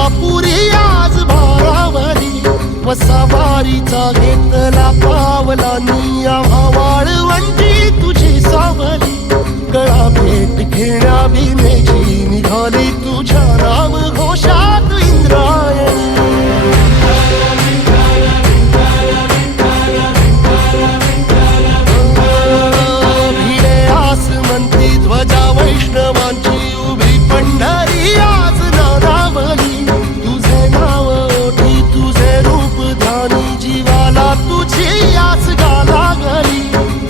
तुळजापुरी आज भारावली वसावारीचा घेतला पावला निया वाळवंटी तुझी सावली गळा भेट घेण्या भिनेची निघाली तुझ्या नाम घोषात इंद्रायणी भिडे आसमंती ध्वजा वैष्णवांची उभी पंढरी आज नादावली तुझे नाव ओठी तुझे रूप ध्यानी जीवाला तुझी आस गाला गली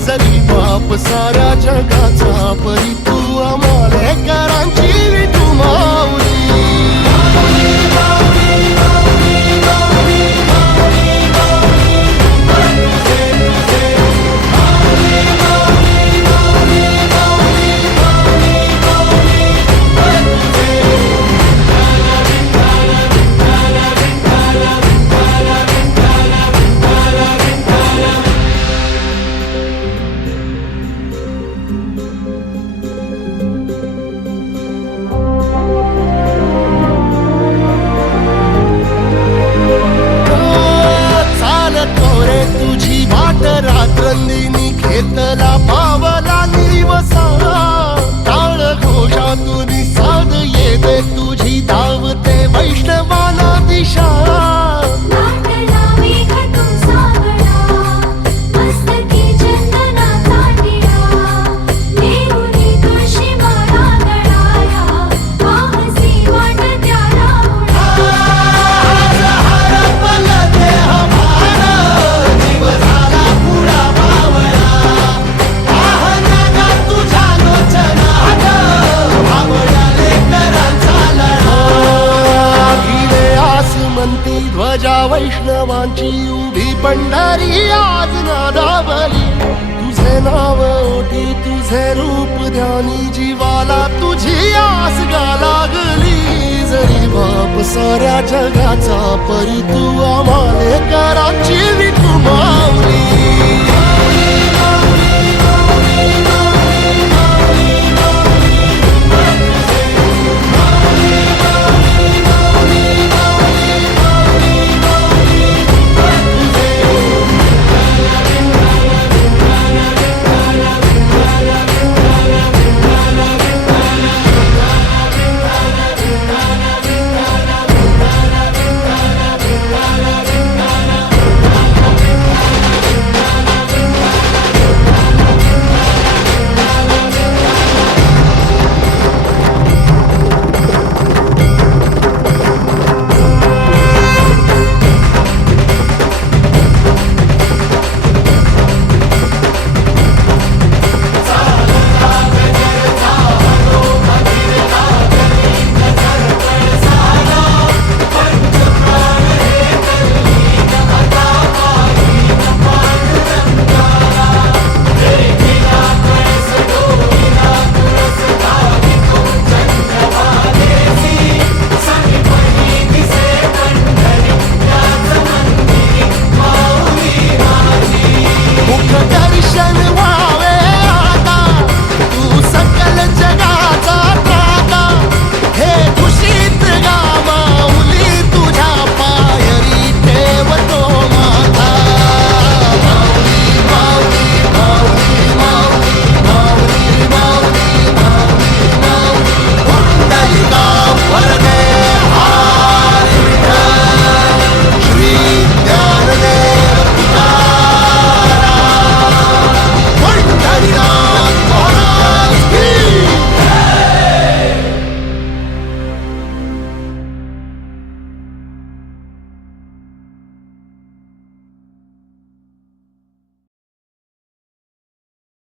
जरी बाप साऱ्या जगाचा परी तू आमालेकरांची विठू माऊली रात्रंदिनी घेतला पावला निवसा टाळ घोषातून साध येते तुझी धावते वैष्णवाला दिशा ध्वजा वैष्णवांची उभी पंढरी आज नादावली तुझे नाव ओठी तुझे रूप ध्यानी जीवाला तुझी आस गा लागली जरी बाप साऱ्या जगाचा परी तू आमालेकरांची विठू माऊली